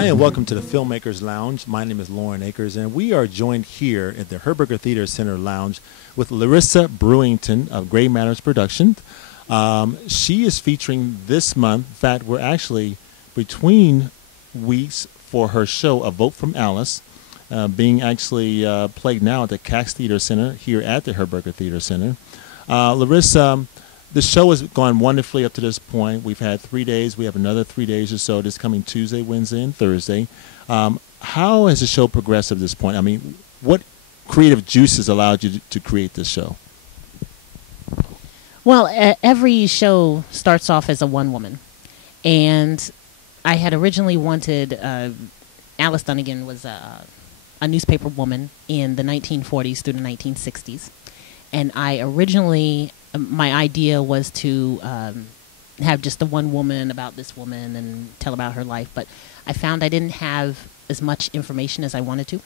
Hi, and welcome to the Filmmakers Lounge. My name is Lauren Akers, and we are joined here at the Herberger Theater Center Lounge with Larissa Brewington of Gray Matters Productions. She is featuring this month. In fact, we're actually between weeks for her show, A Vote from Alice, being actually played now at the Cax Theater Center here at the Herberger Theater Center. Larissa, the show has gone wonderfully up to this point. We've had 3 days. We have another 3 days or so this coming Tuesday, Wednesday, and Thursday. How has the show progressed at this point? I mean, what creative juices allowed you to create this show? Well, every show starts off as a one woman. And I had originally wanted, Alice Dunnigan was a newspaper woman in the 1940s through the 1960s. And I originally, my idea was to have just the one woman about this woman and tell about her life. But I found I didn't have as much information as I wanted to.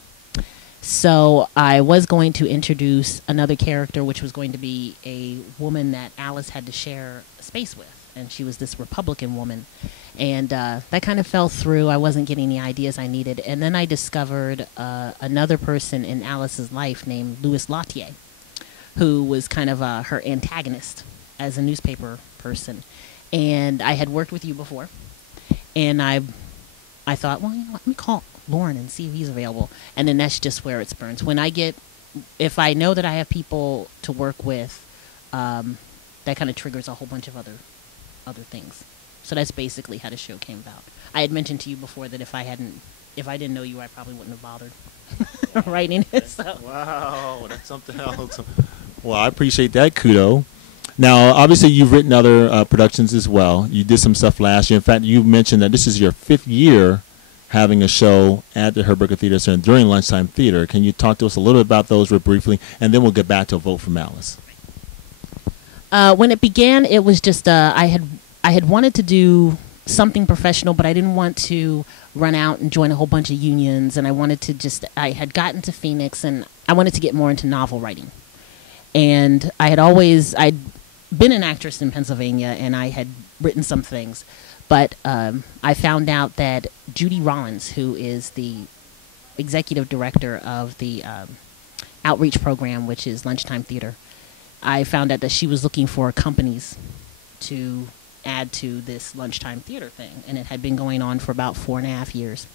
So I was going to introduce another character, which was going to be a woman that Alice had to share space with. And she was this Republican woman. And that kind of fell through. I wasn't getting the ideas I needed. And then I discovered another person in Alice's life named Louis Lautier, who was kind of her antagonist as a newspaper person. And I had worked with you before. And I thought, well, you know, let me call Lauren and see if he's available. And then that's just where it spurns. When I get, if I know that I have people to work with, that kind of triggers a whole bunch of other things. So that's basically how the show came about. I had mentioned to you before that if I didn't know you, I probably wouldn't have bothered writing it. So. Wow, that's something else. Well, I appreciate that kudo. Now, obviously, you've written other productions as well. You did some stuff last year. In fact, you mentioned that this is your 5th year having a show at the Herberger Theater Center during lunchtime theater. Can you talk to us a little bit about those real briefly, and then we'll get back to A Vote from Alice. When it began, it was just I had wanted to do something professional, but I didn't want to run out and join a whole bunch of unions, and I had gotten to Phoenix, and I wanted to get more into novel writing. And I'd been an actress in Pennsylvania, and I had written some things, but I found out that Judy Rollins, who is the executive director of the outreach program, which is Lunchtime Theater, I found out that she was looking for companies to add to this lunchtime theater thing, and it had been going on for about 4.5 years.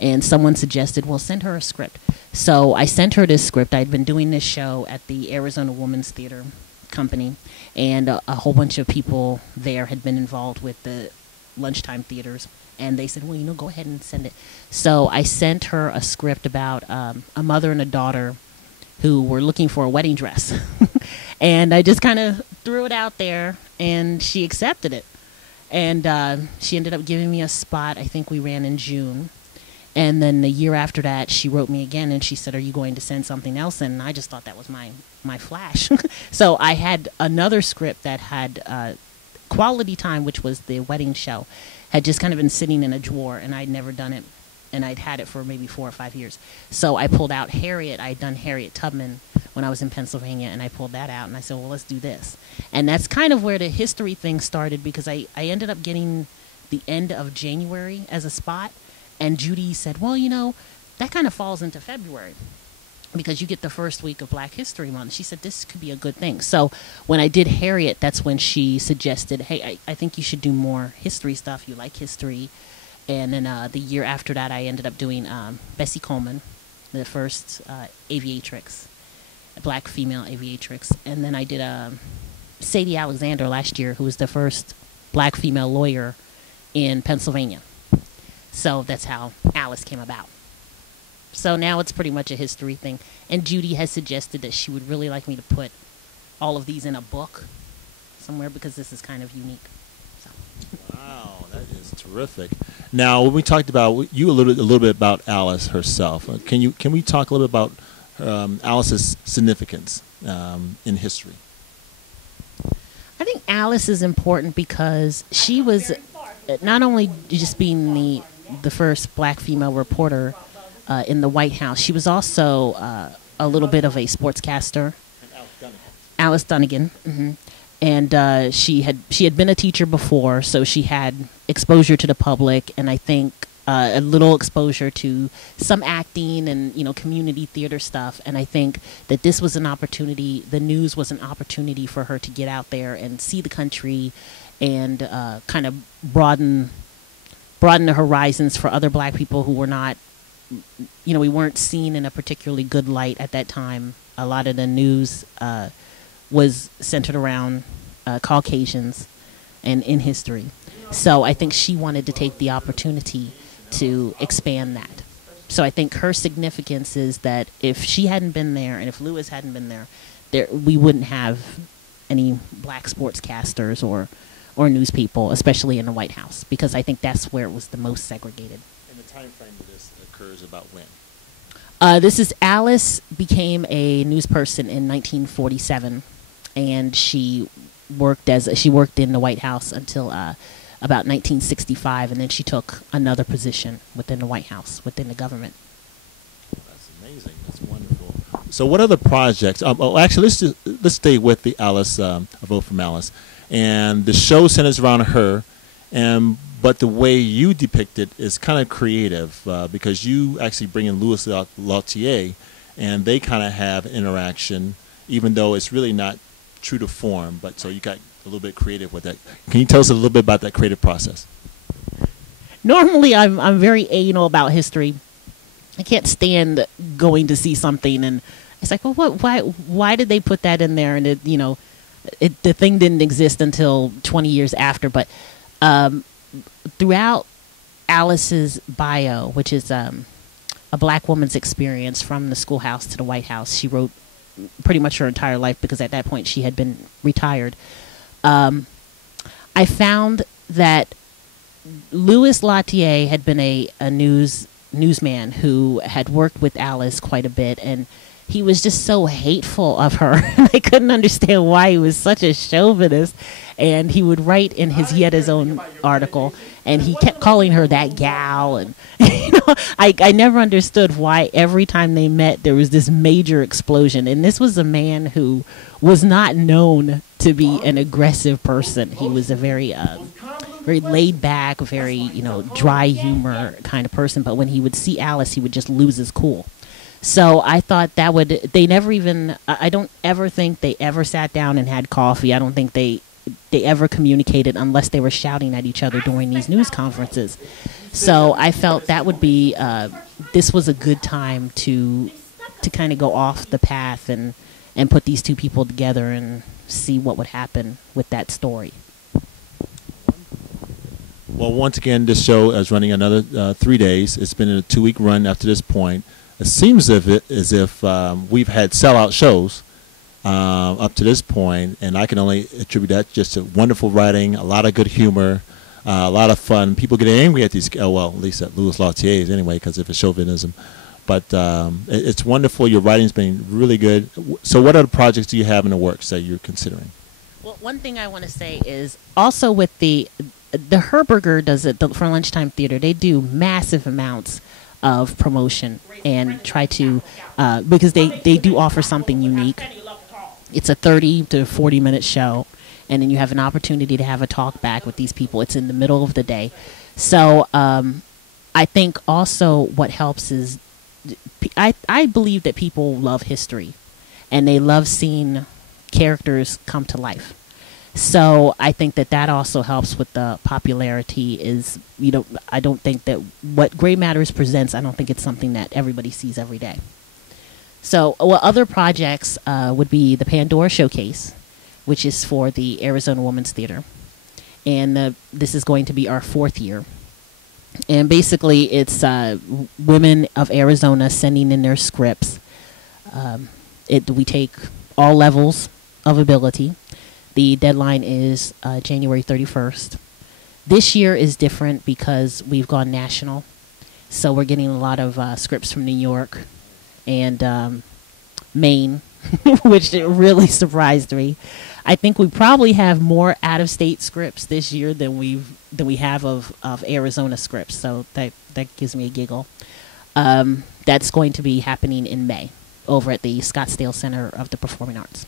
And someone suggested, well, send her a script. So I sent her this script. I'd been doing this show at the Arizona Women's Theater Company, and a whole bunch of people there had been involved with the lunchtime theaters, and they said, well, you know, go ahead and send it. So I sent her a script about a mother and a daughter who were looking for a wedding dress. And I just kind of threw it out there, and she accepted it. And she ended up giving me a spot. I think we ran in June. And then the year after that, she wrote me again, and she said, are you going to send something else? And I just thought that was my flash. So I had another script that had Quality Time, which was the wedding show, had just kind of been sitting in a drawer, and I'd never done it. And I'd had it for maybe 4 or 5 years. So I pulled out Harriet. I'd done Harriet Tubman when I was in Pennsylvania, and I pulled that out, and I said, well, let's do this. And that's kind of where the history thing started, because I ended up getting the end of January as a spot, and Judy said, well, you know, that kind of falls into February, because you get the first week of Black History Month. She said, this could be a good thing. So when I did Harriet, that's when she suggested, hey, I think you should do more history stuff. You like history. And then the year after that, I ended up doing Bessie Coleman, the first aviatrix, a Black female aviatrix. And then I did Sadie Alexander last year, who was the first Black female lawyer in Pennsylvania. So that's how Alice came about. So now it's pretty much a history thing. And Judy has suggested that she would really like me to put all of these in a book somewhere, because this is kind of unique. So. Wow, that is terrific. Now, when we talked about, you alluded a little bit about Alice herself. Can we talk a little bit about Alice's significance in history? I think Alice is important because she was not only just being the first Black female reporter in the White House, she was also a little bit of a sportscaster. Alice Dunnigan. Mm-hmm. And she had been a teacher before, so she had exposure to the public. And I think a little exposure to some acting and, you know, community theater stuff. And I think that this was an opportunity, the news was an opportunity for her to get out there and see the country and kind of broaden the horizons for other black people who were not, you know, we weren't seen in a particularly good light at that time. A lot of the news was centered around Caucasians and in history. So I think she wanted to take the opportunity to expand that. So I think her significance is that if she hadn't been there and if Lewis hadn't been there, we wouldn't have any black sportscasters or news people, especially in the White House, because I think that's where it was the most segregated. And the time frame of this occurs about when? This is Alice became a news person in 1947, and she worked in the White House until about 1965, and then she took another position within the White House, within the government. That's amazing. That's wonderful. So what other projects? Actually, let's stay with the Alice, A Vote from Alice. And the show centers around her, but the way you depict it is kind of creative because you actually bring in Louis Lautier, and they kind of have interaction, even though it's really not true to form. But so you got a little bit creative with that. Can you tell us a little bit about that creative process? Normally, I'm very anal about history. I can't stand going to see something and it's like, well, why did they put that in there? And it, you know, the thing didn't exist until 20 years after. But throughout Alice's bio, which is a black woman's experience from the schoolhouse to the White House, she wrote pretty much her entire life because at that point she had been retired. I found that Louis Lautier had been a newsman who had worked with Alice quite a bit, and he was just so hateful of her. I couldn't understand why he was such a chauvinist. And he would write he had his own article, and he kept calling her that gal. And you know, I never understood why every time they met there was this major explosion. And this was a man who was not known to be an aggressive person. He was a very laid back, very, you know, dry humor kind of person. But when he would see Alice, he would just lose his cool. So I thought I don't ever think they ever sat down and had coffee. I don't think they ever communicated unless they were shouting at each other during these news conferences. So I felt that would be, this was a good time to kind of go off the path and put these two people together and see what would happen with that story. Well, once again, this show is running another 3 days. It's been a 2-week run up to this point. It seems as if we've had sellout shows up to this point, and I can only attribute that just to wonderful writing, a lot of good humor, a lot of fun. People get angry at these, well, at least at Louis Lautier's anyway, because of his chauvinism. But it's wonderful. Your writing's been really good. So what other projects do you have in the works that you're considering? Well, one thing I want to say is also with the Herberger does it for Lunchtime Theater. They do massive amounts of promotion and try to because they do offer something unique. It's a 30 to 40 minute show, and then you have an opportunity to have a talk back with these people. It's in the middle of the day. So I think also what helps is I believe that people love history and they love seeing characters come to life. So I think that also helps with the popularity is, you know, I don't think that what Gray Matters presents, I don't think it's something that everybody sees every day. So other projects would be the Pandora Showcase, which is for the Arizona Women's Theater. And this is going to be our 4th year. And basically it's women of Arizona sending in their scripts. We take all levels of ability. The deadline is January 31st. This year is different because we've gone national. So we're getting a lot of scripts from New York and Maine, which really surprised me. I think we probably have more out-of-state scripts this year than we have of Arizona scripts. So that gives me a giggle. That's going to be happening in May over at the Scottsdale Center of the Performing Arts.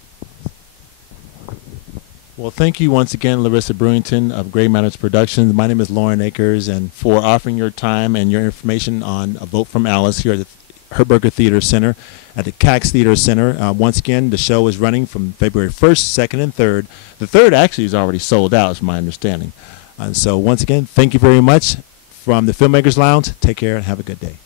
Well, thank you once again, Larissa Brewington of Gray Matters Productions. My name is Lauren Akers, and for offering your time and your information on A Vote from Alice here at the Herberger Theater Center at the Cax Theater Center. Once again, the show is running from February 1st, 2nd, and 3rd. The 3rd actually is already sold out, is my understanding. And so once again, thank you very much. From the Filmmakers Lounge, take care and have a good day.